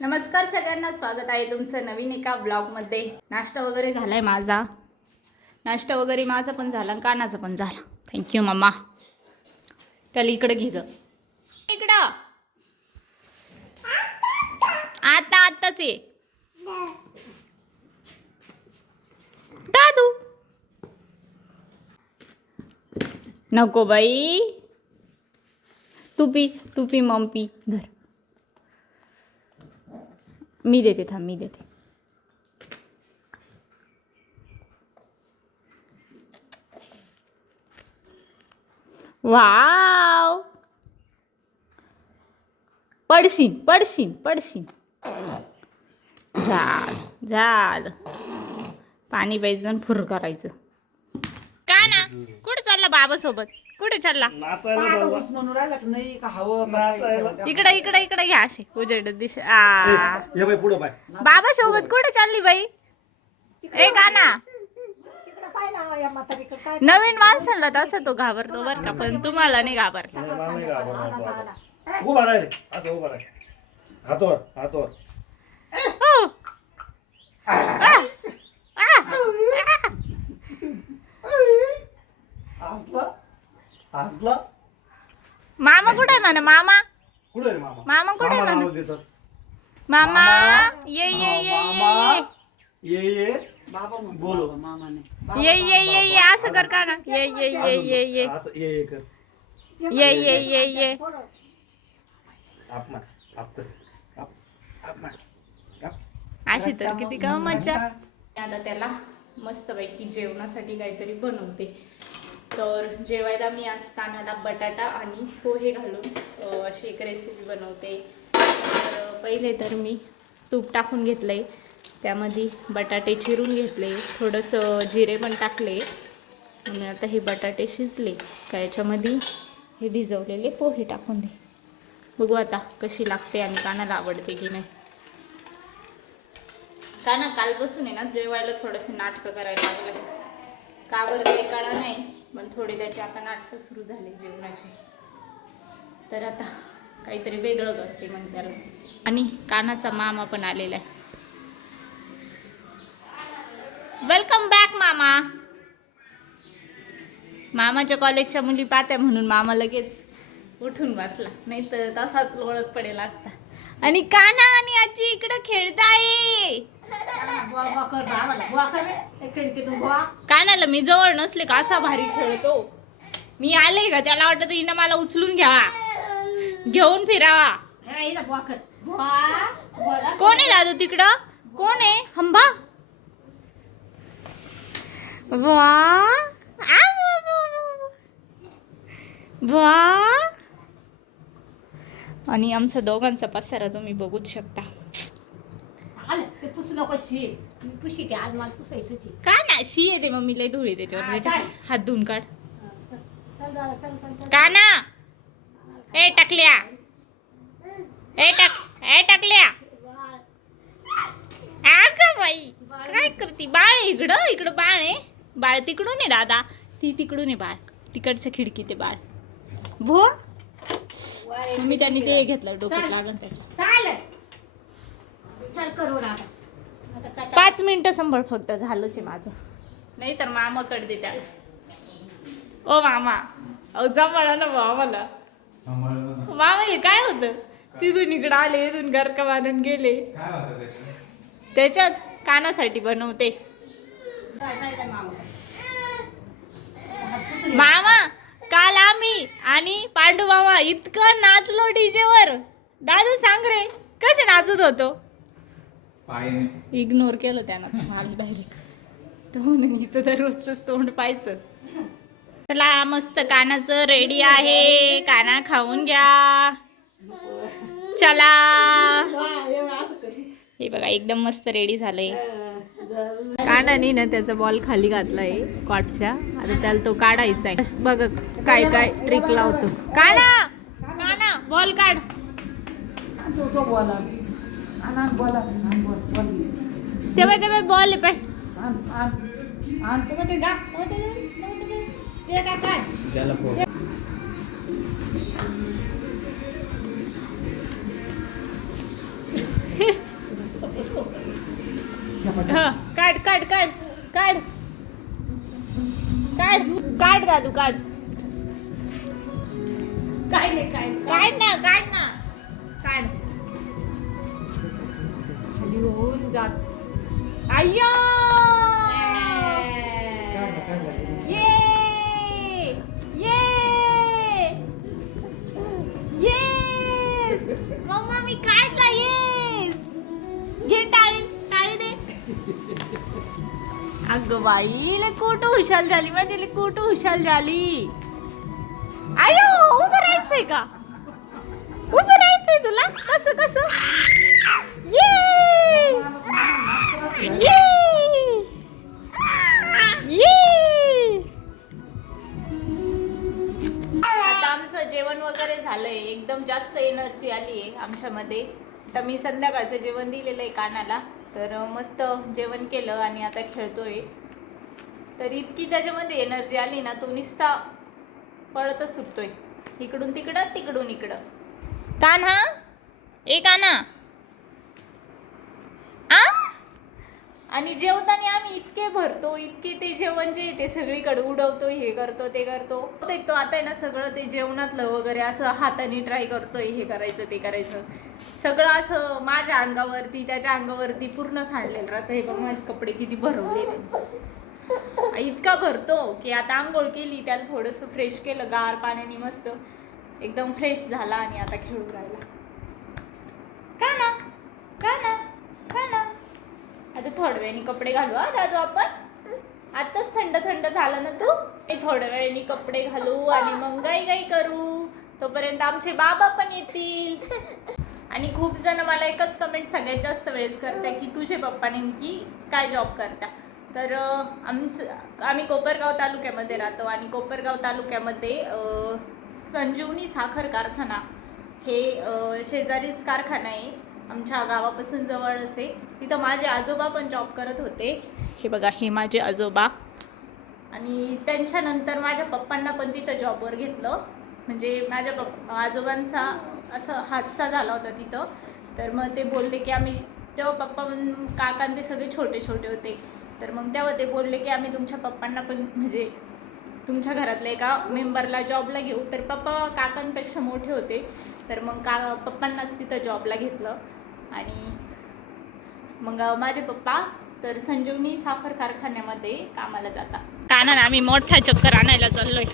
नमस्कार सगळ्यांना, स्वागत आहे तुमचं नवीन एका ब्लॉगमध्ये। नाश्ता वगैरे झालाय माझा, नाश्ता वगैरे माझा पण झाला आणि कानाचा पण झाला। Thank you mamma. त्याला इकडे घे ग, इकडं आताच ये दादू। नको बाई, तू पी मम्मी धर, मी देते, थांब मी देते। वाव, पडशीन झाल पाणी प्यायचं आणि फुर करायचं। का ना कुठे चालला बाबा सोबत, कुठे चालला? इकडे घ्या असे उजेड दिश। बाबा सोबत कुठे चालली बाई? ए का ना, नवीन माणसाला तसं तो घाबरतो बर का, पण तुम्हाला नाही घाबरता। मामा कुठे आहे म्हणा? मामा कुठे म्हणा? मामा ये बोलो मामाने ये असं कर का ना, ये अशी तर किती का मज्जा। आता त्याला मस्तपैकी जेवणासाठी काहीतरी बनवते। तर जेवायला मी आज कानाला बटाटा आणि पोहे घालून अशी एक रेसिपी बनवते। तर पहिले तर मी तूप टाकून घेतलंय, त्यामध्ये बटाटे चिरून घेतले, थोडंसं जिरे पण टाकले आणि आता हे बटाटे शिजले का याच्यामध्ये हे भिजवलेले पोहे टाकून दे। बघू आता कशी लागते आणि कानाला आवडते की नाही। काना कालपासून आहे ना जेवायला थोडंसं नाटकं करायला लागले, का बरं काही कळा नाही, पण थोडे त्याचे आता नाटकं सुरू झाले जेवणाचे। तर आता काहीतरी वेगळं करते मग त्याला। आणि कानाचा मामा पण आलेला आहे। वेलकम बॅक मामा। मामाच्या कॉलेजच्या मुली पाहत्या म्हणून मामा लगेच उठून बसला, नाही तर तसाच ओळख पडेल असता। आणि काना आणि आजी इकडे खेळताय। कानाला मी जवळ नसले का असा भारी खेळतो। मी आले का त्याला वाटतं हिनं मला उचलून घ्यावा, घेऊन फिरावा। कोण आहे दादू तिकडं? कोण आहे? हंबा वा। आणि आमचा दोघांचा पसारा तुम्ही बघूच शकता। का ना शी येते मम्मी, लय धुळी त्याच्यावर, हात धुवून काढ। का ना ए टाकल्या, ए टाकल्या बाई काय करती? बाळ इकडं बाळ आहे, बाळ तिकडून आहे दादा, ती तिकडून आहे बाळ, तिकडच्या खिडकी ते बाळ भो। मी त्यांनी ते घेतलं, डोक्यात लागन त्याच्या। 5 मिनिटं संभळ फक्त, झालंच आहे माझं, नाही तर मामा कडे दे त्याला। ओ मामा, जमळा ना मला मामा। हे काय होतं? तिथून इकडं आले, इथून गरका मारून गेले। त्याच्यात कानासाठी बनवते मामा। काल आम्ही आणि पांडू मामा इतकं नाचलो डीजेवर। दादू सांग रे कसे नाचत होतो? इग्नोर केलं त्यानं मला डायरेक्ट। म्हणून हिचं तर रोजच तोंड पाहायचं। चला मस्त कानाचं रेडी आहे, काना खाऊन घ्या चला। हे बघा एकदम मस्त रेडी झालंय। कानाने ना त्याचा बॉल खाली घातलाय कॉटच्या, आता त्याला तो काढायचा आहे। बघ काय काय ट्रिक लावतो काना। काना बॉल काढ। तेव्हा बॉल पे हा, काढ काढ काढ काढ काढ काढ दादू काढ. काय नाही काय काढ ना काढ ना काढ. खाली होऊन जात. अय्यो ये ये येस मम्मा मी काढला. येस घे टाळी टाळी दे. अगं बाई लय कुठं हुशार झाली माझी. लय कुठं हुशार झाली. आयो उभं राहायचंय का. उभं राहायचंय तुला. कसं कसं. ये ये ये. आता आमचं जेवण वगैरे झालंय. एकदम जास्त एनर्जी आली आहे आमच्यामध्ये. तर मी संध्याकाळचं जेवण दिलेलं आहे कानाला. तर मस्त जेवण केलं आणि आता खेळतोय. तर इतकी त्याच्यामध्ये एनर्जी आली ना, तो नुसता पळतच सुटतोय इकडून तिकडं तिकडून इकडं. कान्हा ए कान्हा आ. आणि जेवताना आम्ही इतके भरतो, इतके ते जेवण जे ते सगळीकडे उडवतो, हे करतो ते करतो. तो आता आहे ना सगळं ते जेवणातलं वगैरे असं हाताने ट्राय करतोय. हे करायचं ते करायचं सगळं असं माझ्या अंगावरती त्याच्या अंगावरती पूर्ण सांडलेलं राहतं. हे बघ माझे कपडे किती भरवले. इतका भरतो की आता आंघोळ केली, त्याला थोडंसं फ्रेश केलं गार पाण्याने, मस्त एकदम फ्रेश झाला आणि आता खेळून राहिला. का ना का ना का ना. आता थोड्या वेळाने कपडे घालू. हा दादू आपण आताच थंड थंड झालं ना तू. थोड्या वेळाने कपडे घालू आणि मग गाई गाई करू. तोपर्यंत आमचे बाबा पण येतील. आणि खूप जण मला एकच कमेंट सगळ्यात जास्त वेळेस करते की तुझे पप्पा नेमकी काय जॉब करता. तर आम्ही कोपरगाव तालुक्यामध्ये राहतो आणि कोपरगाव तालुक्यामध्ये संजीवनी साखर कारखाना हे शेजारीच कारखाना आहे. आमच्या गावापासून जवळच आहे. तिथं माझे आजोबा पण जॉब करत होते. हे बघा हे माझे आजोबा. आणि त्यांच्यानंतर माझ्या पप्पांना पण तिथं जॉबवर घेतलं. म्हणजे माझ्या आजोबांचा असं हादसा झाला होता तिथं. तर मग ते बोलले की आम्ही तेव्हा पप्पा काका ते सगळे छोटे छोटे होते. तर मग तेव्हा ते बोलले की आम्ही तुमच्या पप्पांना पण म्हणजे तुमच्या घरातल्या एका मेंबरला जॉबला घेऊ. तर पप्पा काकांपेक्षा मोठे होते. तर मग पप्पांनाच तिथं जॉबला घेतलं. आणि मग माझे पप्पा तर संजीवनी साखर कारखान्यामध्ये कामाला जातात. कानाला आम्ही मोठा चक्कर आणायला चाललोय.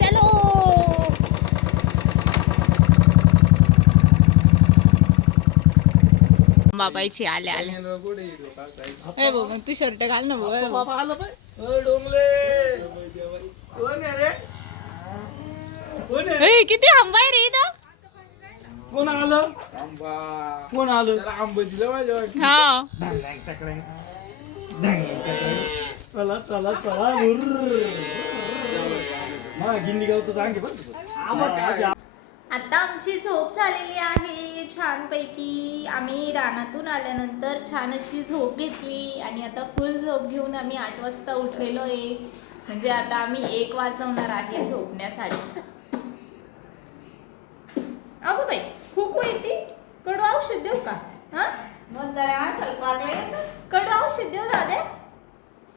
चलो बाबाईची आले आले. ए भाऊ मग तू शर्ट घाल ना भाऊ. किती हंबाय रे इथं. कोण आलं कोण आलं. हा चला चला चला. गिंडी गाव तर चांगली बरं. आता आमची झोप झालेली आहे छानपैकी. आम्ही रानातून आल्यानंतर छान अशी झोप घेतली आणि आता फुल झोप घेऊन आम्ही 8 वाजता उठलेलो आहे. म्हणजे आता आम्ही 1 वाजवणार आहे झोपण्यासाठी. अगो बाई खूप येते. कडू औषध देऊ का. हा कडू औषध देऊ दादा.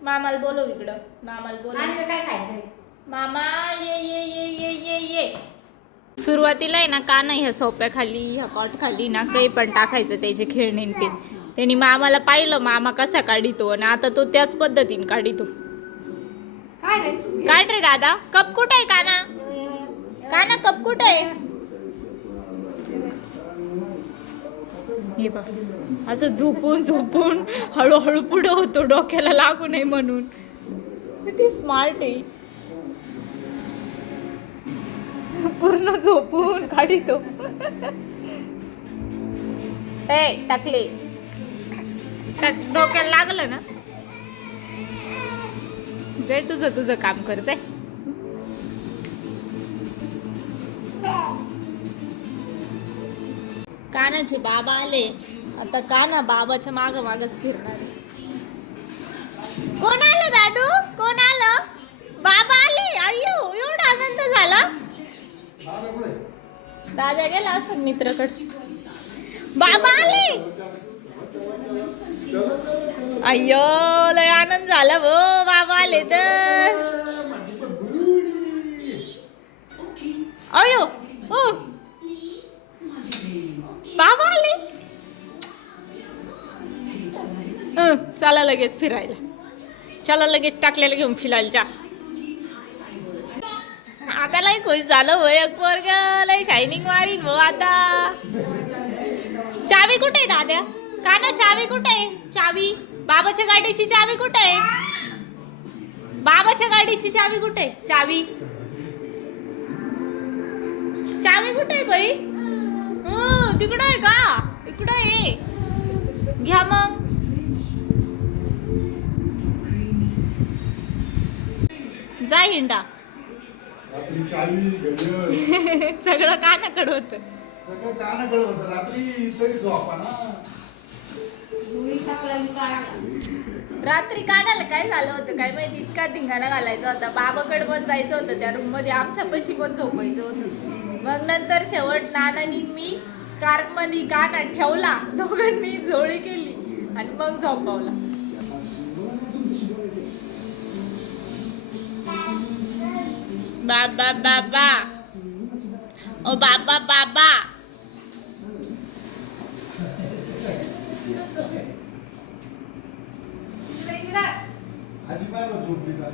मामाला बोलव इकडं. मामाला बोलव. काय खायचंय. मामा ये ये ये ये ये ये. सुरुवातीला आहे ना का नाही ह्या सोप्याखाली ह्या कॉटखाली ना काही पण टाकायचं त्याचे खेळणे ते. त्यांनी मामाला पाहिलं मामा कसा काढितो आणि आता तो त्याच पद्धतीने काढितो. काढ रे दादा. कप कुठं आहे काना. काना कप कुठं आहे. हे बघ असं झोपून झोपून हळूहळू पुढं होतो डोक्याला लागू नये म्हणून. किती स्मार्ट आहे. पूर्ण झोपून काढितो. ए टाकले डोक्याला लागलं ना. जय तुझं तुझं काम कर जाय. कानाचे बाबा आले. आता काना बाबाच्या माग मागच फिरणार. कोण आलं दादू. कोण आलं. बाबा आले. अय्यो एवढा आनंद झाला. दादा गेला असं मित्राकडे. बाबा आले. अय्यो लय आनंद झाला भो बाबा आले तर. अयो ओ बाबा आले. चला लगेच फिरायला. चला लगेच टाकलेलं घेऊन फिरायला जा. आता लय खुश झालं हो एक पोरग. लय शायनिंग मारीन भाऊ आता. चावी कुठे आहे दाद्या? काना चावी कुठे आहे? चावी बाबाच्या गाडीची चावी कुठे आहे? बाबाच्या गाडीची चावी कुठे आहे? चावी चावी कुठे आहे बाई? तिकडे आहे का? इकडे आहे. घ्या मग. जा हिंडा. रात्री चावी घड्याळ सगळं कानाकडे होत. सगळं कानाकडे होतं. रात्री तरी झोपा ना. रात्री कानाला काय झालं होतं काय माहिती. इतका धिंगाणा घालायचा होता. बाबाकडे पण जायचं होतं. त्या रूम मध्ये आमच्या पशी पण झोपायचं होतं. मग नंतर शेवट नानानी मी स्कार्फ मध्ये कानात ठेवला. दोघांनी झोळी केली आणि मग झोपवला. बाबा बाबा ओ बाबा बाबा. आजी काय झोपली का?